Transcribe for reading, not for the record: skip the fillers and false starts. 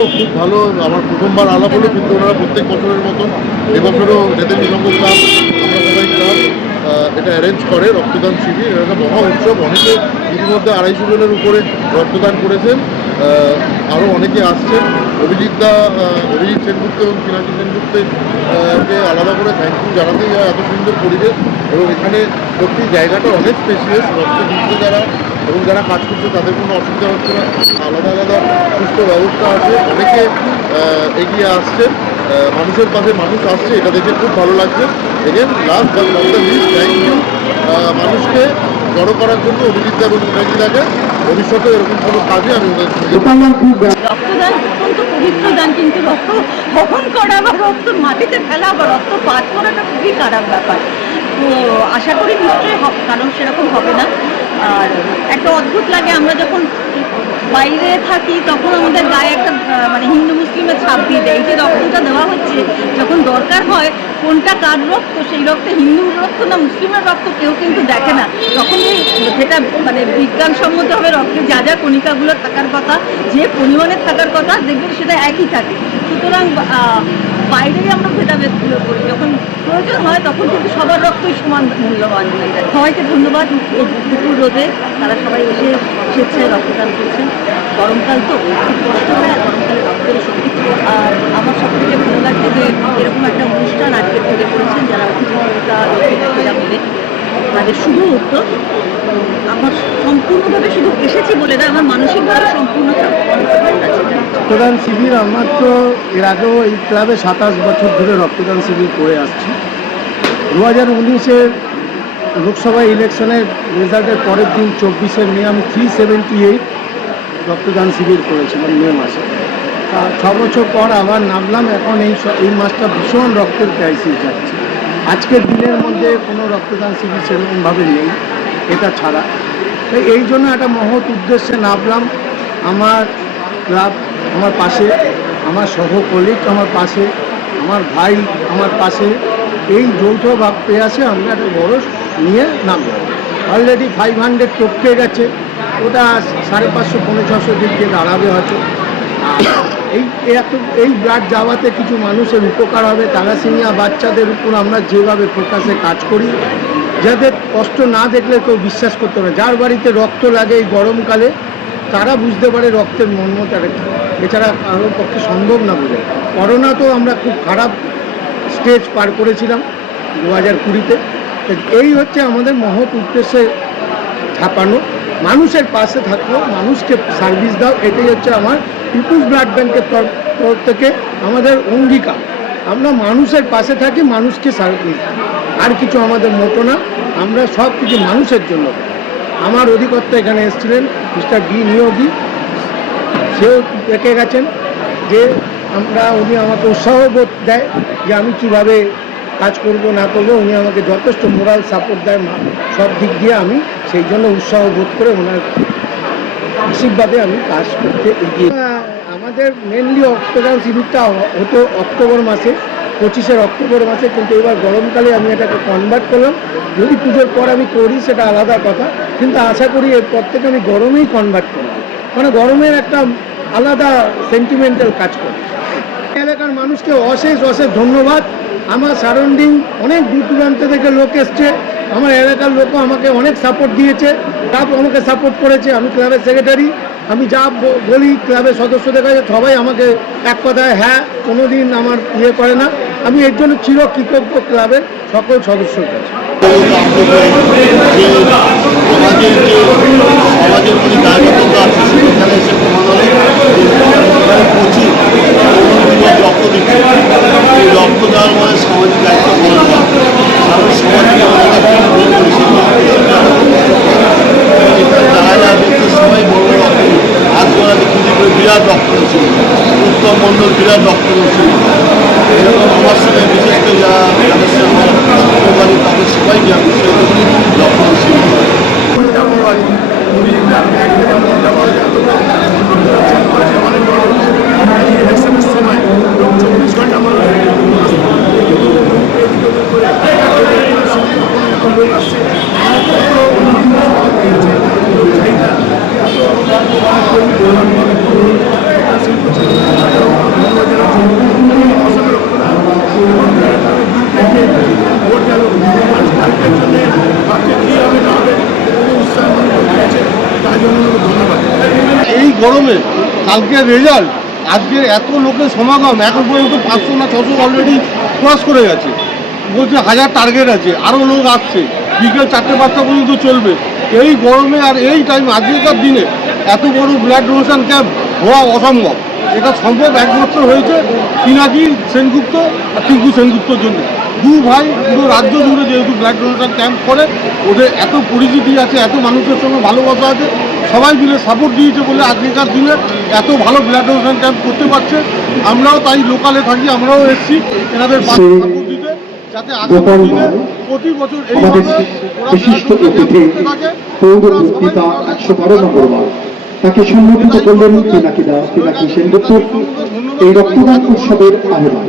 খুব ভালো। আমার প্রথমবার আলাপ হলো, কিন্তু ওনারা প্রত্যেক বছরের মতন এবছরও নেতাজি সংঘ ক্লাব, আমরা সবাই ক্লাব এটা অ্যারেঞ্জ করে রক্তদান শিবির। এটা একটা মহা উৎসব। অনেকে ইতিমধ্যে 250 জনের উপরে রক্তদান করেছেন, আরও অনেকে আসছেন। অভিজিৎ সেনগুপ্ত এবং পিনাকি সেনগুপ্তের কে আলাদা করে থ্যাংক ইউ জানাতেই হয়। এত সুন্দর পরিবেশ এবং এখানে সত্যি জায়গাটা অনেক স্পেশিয়াস। রক্ত দিচ্ছে যারা এবং যারা কাজ করছে তাদের কোনো অসুবিধা হচ্ছে না। আলাদা আলাদা সুস্থ ব্যবস্থা আছে। অনেকে এগিয়ে আসছেন, মানুষের পাশে মানুষ আসছে, এটা দেখে খুব ভালো লাগছে। Again last but not the least, thank you মানুষকে জড়ো করার জন্য অভিজিৎ এবং পিনাকিদাকে। ভবিষ্যতে এরকম কোনো কাজে আমি রক্তদান অত্যন্ত পবিত্র দান, কিন্তু রক্ত বহন করা বা রক্ত মাটিতে ফেলা বা রক্ত পাত করাটা খুবই খারাপ ব্যাপার। তো আশা করি নিশ্চয়ই কারণ সেরকম হবে না। আর একটা অদ্ভুত লাগে, আমরা যখন বাইরে থাকি তখন আমাদের গায়ে একটা মানে হিন্দু মুসলিমের ছাপ দিয়ে দেয়। এই যে রক্তটা দেওয়া হচ্ছে, যখন দরকার হয় কোনটা কার রক্ত, সেই রক্তে হিন্দুর রক্ত না মুসলিমের রক্ত কেউ কিন্তু দেখে না। তখন যেটা মানে বিজ্ঞানসম্মতভাবে রক্তে যা যা কণিকাগুলো থাকার কথা, যে পরিমাণে থাকার কথা, দেখবেন সেটা একই থাকে। সুতরাং বাইরেই আমরা ভেদাভেদগুলো করি, যখন প্রয়োজন হয় তখন কিন্তু সবার রক্তই সমান মূল্যবান হয়ে যায়। সবাইকে ধন্যবাদ। এই দুপুর রোদে তারা সবাই এসে স্বেচ্ছায় রক্তদান করছেন। গরমকাল তো খুব কষ্ট হয়, আর গরমকালে রক্তের সত্যি। আর আমার সব থেকে ভালো লাগছে যে এরকম একটা অনুষ্ঠান আজকে তৈরি করেছেন যারা লক্ষ্মীরা মিলে, তাদের শুভ উদ্যোগ। আমার সম্পূর্ণভাবে শুধু এসেছি বলে না, আমার মানসিকভাবে সম্পূর্ণ রক্তদান শিবির আমার তো এর আগেও এই ক্লাবে 27 বছর ধরে রক্তদান শিবির করে আসছি। 2019-এর লোকসভা ইলেকশনের রেজাল্টের পরের দিন 24-এর মে আমি 378 রক্তদান শিবির করেছিলাম মে মাসে। 6 বছর পর আবার নামলাম। এখন এই মাসটা ভীষণ রক্তের ক্রাইসিস যাচ্ছে। আজকের দিনের মধ্যে কোনো রক্তদান শিবির সেরকমভাবে নেই এটা ছাড়া। এই জন্য একটা মহৎ উদ্দেশ্যে নামলাম। আমার ক্লাব আমার পাশে, আমার সহকলিগ আমার পাশে, আমার ভাই আমার পাশে, এই যৌথ ভাব পেয়াসে আমরা একটা বড় নিয়ে নামলাম। অলরেডি 500 টপকে গেছে, ওটা 550-600 দিক দিয়ে দাঁড়াবে হয়তো। এই ব্লাড যাওয়াতে কিছু মানুষের উপকার হবে। থ্যালাসেমিয়া বাচ্চাদের উপর আমরা যেভাবে ফোকাসে কাজ করি, যাদের কষ্ট না দেখলে কেউ বিশ্বাস করতে পারে। যার বাড়িতে রক্ত লাগে এই গরমকালে, তারা বুঝতে পারে রক্তের মর্মতাটা কী। এছাড়া কারোর পক্ষে সম্ভব না বোঝে। করোনা তো আমরা খুব খারাপ স্টেজ পার করেছিলাম 2020-তে। এই হচ্ছে আমাদের মহৎ উদ্দেশ্যে ছাপানো, মানুষের পাশে থাকো, মানুষকে সার্ভিস দাও। এটাই হচ্ছে আমার পিপুলস ব্লাড ব্যাংকের তরফ থেকে আমাদের অঙ্গীকার। আমরা মানুষের পাশে থাকি, মানুষকে সার্ভিস দিই। আর কিছু আমাদের মতো না, আমরা সব কিছু মানুষের জন্য। আমার অধিকর্তা এখানে এসেছিলেন মিস্টার ডি নিয়োগী, সেও দেখে গেছেন যে উনি আমাকে উৎসাহ বোধ দেয় যে আমি কীভাবে কাজ করব না করব। উনি আমাকে যথেষ্ট মোরাল সাপোর্ট দেয় সব দিক দিয়ে। আমি সেই জন্য উৎসাহ বোধ করে ওনার আশীর্বাদে আমি কাজ করতে এগিয়ে। আমাদের মেনলি রক্তদান শিবিরটা হতো অক্টোবর মাসে, 25 অক্টোবর মাসে, কিন্তু এবার গরমকালে আমি এটাকে কনভার্ট করলাম। যদি পুজোর পর আমি করি সেটা আলাদা কথা, কিন্তু আশা করি এরপর থেকে আমি গরমেই কনভার্ট করব। মানে গরমের একটা আলাদা সেন্টিমেন্টাল কাজ করে। এলাকার মানুষকে অশেষ ধন্যবাদ। আমার সারাউন্ডিং অনেক দূর দূরান্ত থেকে লোক এসছে। আমার এলাকার লোকও আমাকে অনেক সাপোর্ট দিয়েছে, ক্লাব আমাকে সাপোর্ট করেছে। আমি ক্লাবের সেক্রেটারি, আমি যা বলি ক্লাবের সদস্যদের কাছে সবাই আমাকে এক কথায় হ্যাঁ, কোনো দিন আমার করে না। আমি এর জন্য চিরকৃতজ্ঞ ক্লাবের সকল সদস্যর কাছে। সমাজের প্রতি দায়বদ্ধতা আছে, সেখানে এসে প্রমাণ হলে প্রচুর রক্ত দিচ্ছে। এই রক্তদান মানে সামাজিক দায়িত্ব পালন করা। আমি সমাজকে যারা যা দেখতে সবাই বড় রক্ত। হাত গড়া দেখি বিরাট রক্ত ছিল, উত্তম মণ্ডল বিরাট রক্ত ছিল। এরকম আমার সঙ্গে বিশেষ করে যারা তাদের সঙ্গে আমার তাদের সবাইকে আমি রক্ত ছিল। আসছে কালকে রেজাল্ট, আজকে এত লোকের সমাগম, এখন পর্যন্ত 500 না 600 অলরেডি ক্রস করে গেছে। বলছে 1000 টার্গেট আছে, আরও লোক আসছে, বিকেল 4টে-5টা পর্যন্ত চলবে। এই গরমে আর এই টাইম, আজকের দিনে এত বড় ব্লাড ডোনেশন ক্যাম্প হওয়া অসম্ভব। এটা সম্ভব 1 বছর হয়েছে পিনাকি সেনগুপ্ত আর টিঙ্কু সেনগুপ্তর জন্য। দু ভাই পুরো রাজ্য জুড়ে যেহেতু ব্লাড ডোনেশন ক্যাম্প করে, ওদের এত পরিচিতি আছে, এত মানুষের সঙ্গে ভালোবাসা আছে, সবাই মিলে সাপোর্ট দিয়েছে বলে আজকেকার দিনে এত ভালো ব্লাড ডোনেশন ক্যাম্প করতে পারছে। আমরাও তাই লোকালে থাকি, আমরাও এসেছি এনাদের সাপোর্ট দিতে, যাতে আগামী দিনে প্রতি বছর এইভাবে ওরা বিশিষ্ট ব্লাড ডোনেশন অতিথি ক্যাম্প করতে থাকে। পৌর বক্তৃতা 112 নম্বর ওয়ার্ড তাকে সম্বোধিত করলেন পিনাকি সেনগুপ্ত এই রক্তদান উৎসবের আহ্বান।